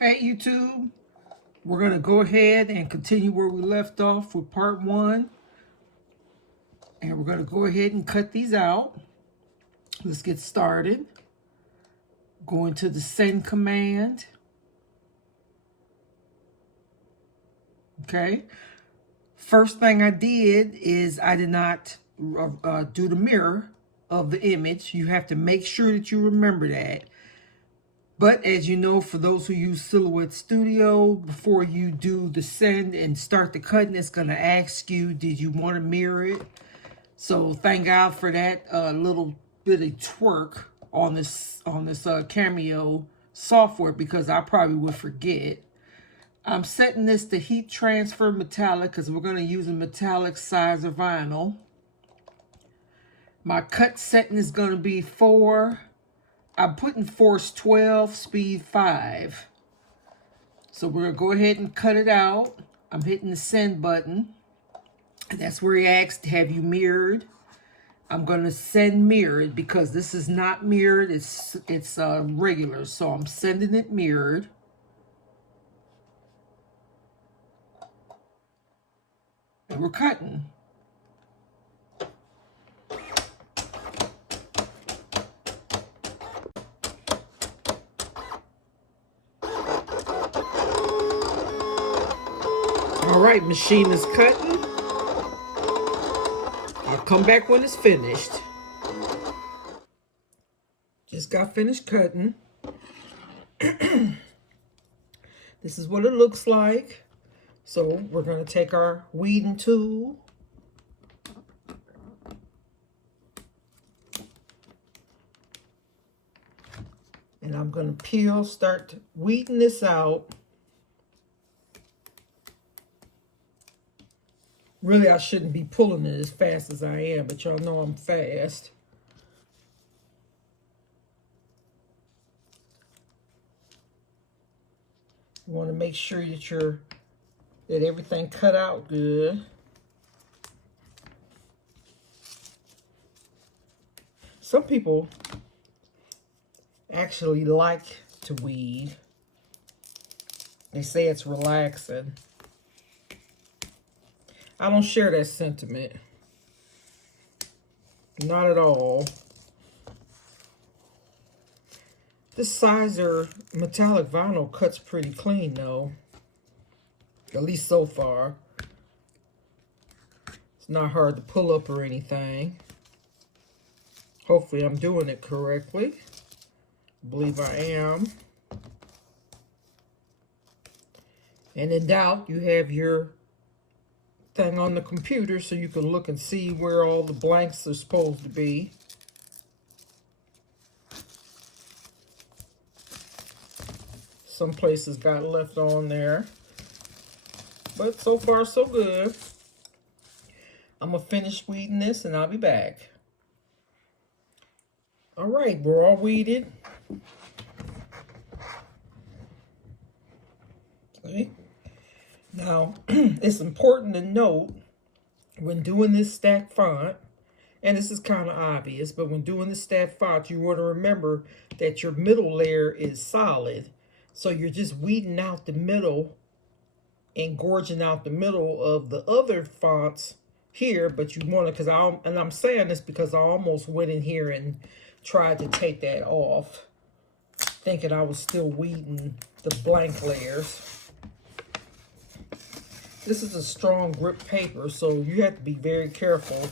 Hey YouTube, we're going to go ahead and continue where we left off with part 1. And we're going to go ahead and cut these out. Let's get started. Going to the send command. Okay. First thing I did is I did not do the mirror of the image. You have to make sure that you remember that. But as you know, for those who use Silhouette Studio, before you do the send and start the cutting, it's going to ask you, did you want to mirror it? So thank God for that little bit of twerk on this Cameo software, because I probably would forget. I'm setting this to heat transfer metallic because we're going to use a metallic Siser vinyl. My cut setting is going to be 4. I'm putting force 12, speed 5. So we're going to go ahead and cut it out. I'm hitting the send button. And that's where he asks, have you mirrored? I'm going to send mirrored because this is not mirrored. It's regular. So I'm sending it mirrored. And we're cutting. All right, machine is cutting. I'll come back when it's finished. Just got finished cutting. This is what it looks like. So we're going to take our weeding tool. And I'm going to start weeding this out. Really, I shouldn't be pulling it as fast as I am, but y'all know I'm fast. You want to make sure that everything cut out good. Some people actually like to weed. They say it's relaxing. I don't share that sentiment. Not at all. This Siser Metallic vinyl cuts pretty clean though. At least so far. It's not hard to pull up or anything. Hopefully I'm doing it correctly. I believe I am. And in doubt, you have your thing on the computer so you can look and see where all the blanks are supposed to be. Some places got left on there, but so far so good. I'm gonna finish weeding this and I'll be back. All right, we're all weeded. Okay. Now, it's important to note when doing this stack font, and this is kind of obvious, but when doing the stack font, you want to remember that your middle layer is solid. So you're just weeding out the middle and gorging out the middle of the other fonts here, but you want to, and I'm saying this because I almost went in here and tried to take that off, thinking I was still weeding the blank layers. This is a strong grip paper, so you have to be very careful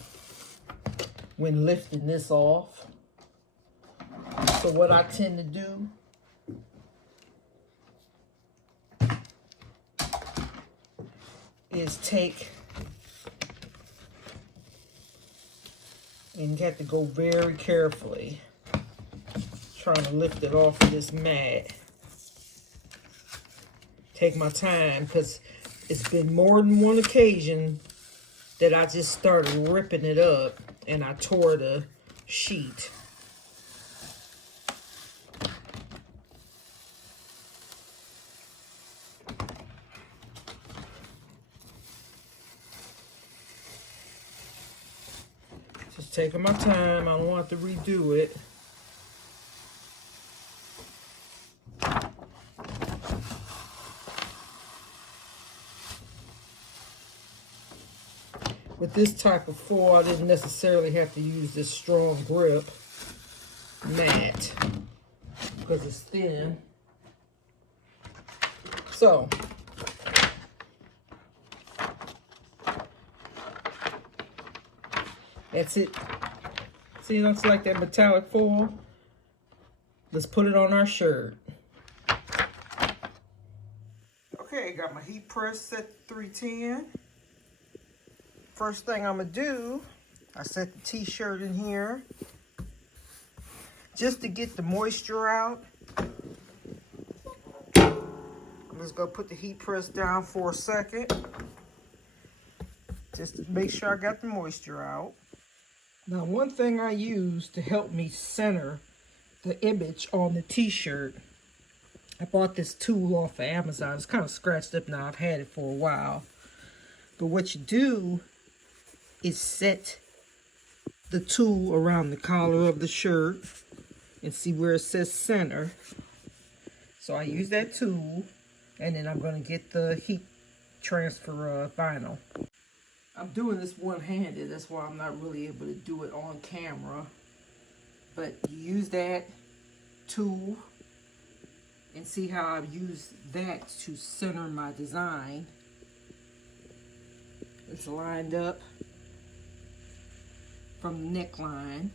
when lifting this off. So what I tend to do is take, and you have to go very carefully, trying to lift it off of this mat. Take my time, because it's been more than one occasion that I just started ripping it up and I tore the sheet. Just taking my time. I don't want to redo it. With this type of foil, I didn't necessarily have to use this strong grip mat because it's thin. So, that's it. See, it looks like that metallic foil. Let's put it on our shirt. Okay, got my heat press set to 310. First thing I'm gonna do, I set the t-shirt in here just to get the moisture out. I'm just gonna put the heat press down for a second, just to make sure I got the moisture out. Now, one thing I use to help me center the image on the t-shirt, I bought this tool off of Amazon. It's kind of scratched up now. I've had it for a while. But what you do is set the tool around the collar of the shirt and see where it says center. So I use that tool, and then I'm going to get the heat transfer vinyl. I'm doing this one-handed. That's why I'm not really able to do it on camera. But you use that tool and see how I've used that to center my design. It's lined up from the neckline.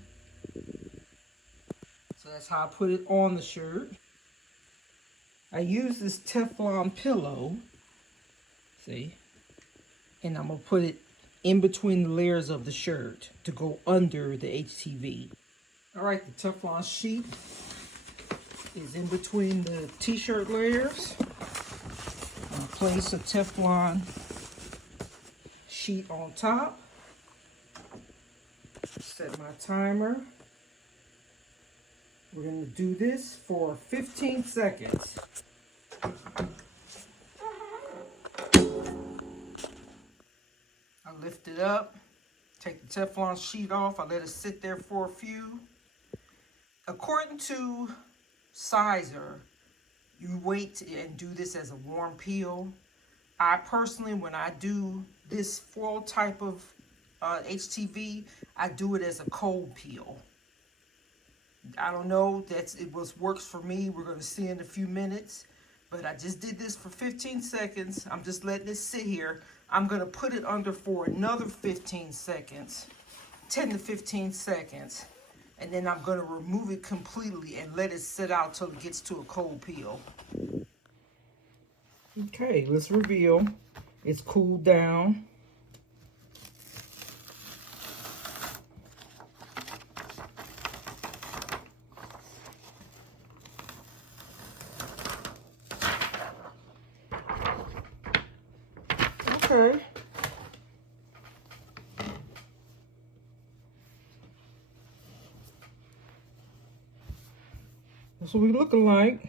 So that's how I put it on the shirt. I use this Teflon pillow, see, and I'm gonna put it in between the layers of the shirt to go under the HTV. All right, the Teflon sheet is in between the t-shirt layers. I'll place a Teflon sheet on top. Set my timer. We're going to do this for 15 seconds. I lift it up, take the Teflon sheet off. I let it sit there for a few. According to Siser, you wait and do this as a warm peel. I personally, when I do this foil type of HTV, I do it as a cold peel. I don't know, works for me. We're going to see in a few minutes. But I just did this for 15 seconds. I'm just letting it sit here. I'm going to put it under for another 15 seconds, 10 to 15 seconds. And then I'm going to remove it completely and let it sit out till it gets to a cold peel. Okay, let's reveal. It's cooled down. Okay. That's what we looking like.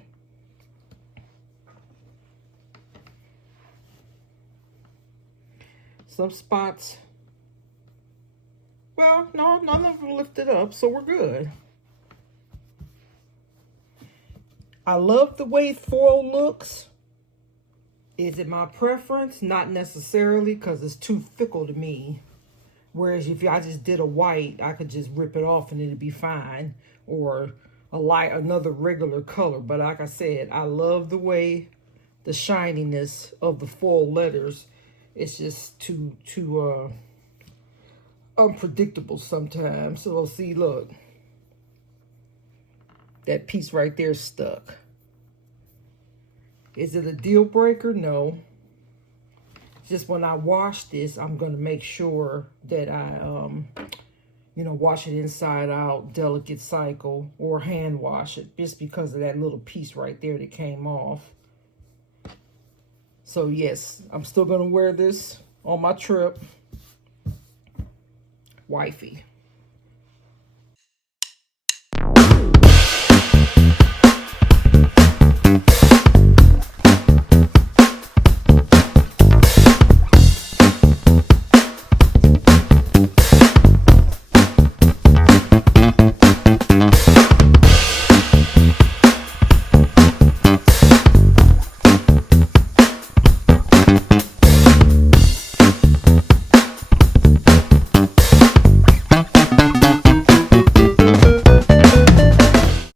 Some spots. Well, no, none of them lifted up, so we're good. I love the way foil looks. Is it my preference? Not necessarily, because it's too fickle to me. Whereas if I just did a white, I could just rip it off and it'd be fine. Or another regular color. But like I said, I love the way the shininess of the foil letters. It's just too unpredictable sometimes. So see, look, that piece right there is stuck. Is it a deal breaker? No. Just when I wash this, I'm going to make sure that I wash it inside out, delicate cycle, or hand wash it, just because of that little piece right there that came off. So yes, I'm still going to wear this on my trip. Wifey.